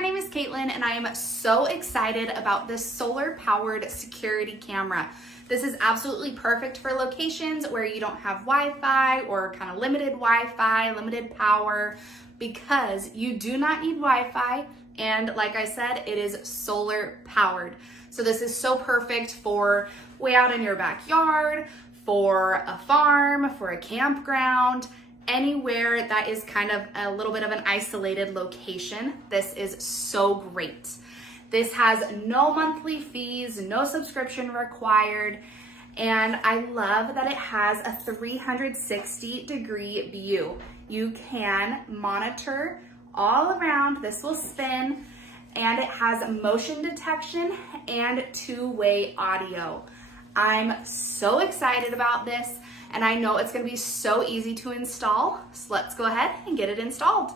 my name is Caitlin and I am so excited about this solar powered security camera. This is absolutely perfect for locations where you don't have Wi-Fi or kind of limited Wi-Fi, limited power, because you do not need Wi-Fi. And like I said, it is solar powered. So this is so perfect for way out in your backyard, for a farm, for a campground, anywhere that is kind of a little bit of an isolated location. This is so great. This has no monthly fees, no subscription required, and I love that it has a 360-degree view. You can monitor all around. This will spin, and it has motion detection and two-way audio. I'm so excited about this, and I know it's going to be so easy to install. So let's go ahead and get it installed.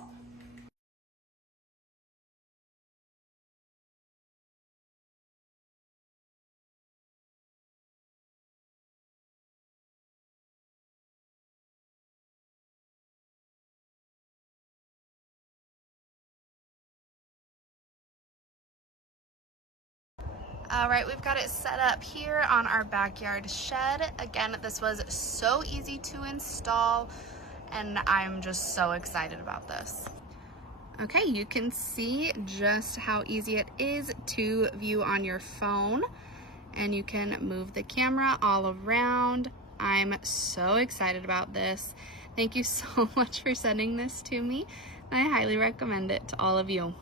All right, we've got it set up here on our backyard shed. Again, this was so easy to install, and I'm just so excited about this. Okay, you can see just how easy it is to view on your phone, and you can move the camera all around. I'm so excited about this. Thank you so much for sending this to me. I highly recommend it to all of you.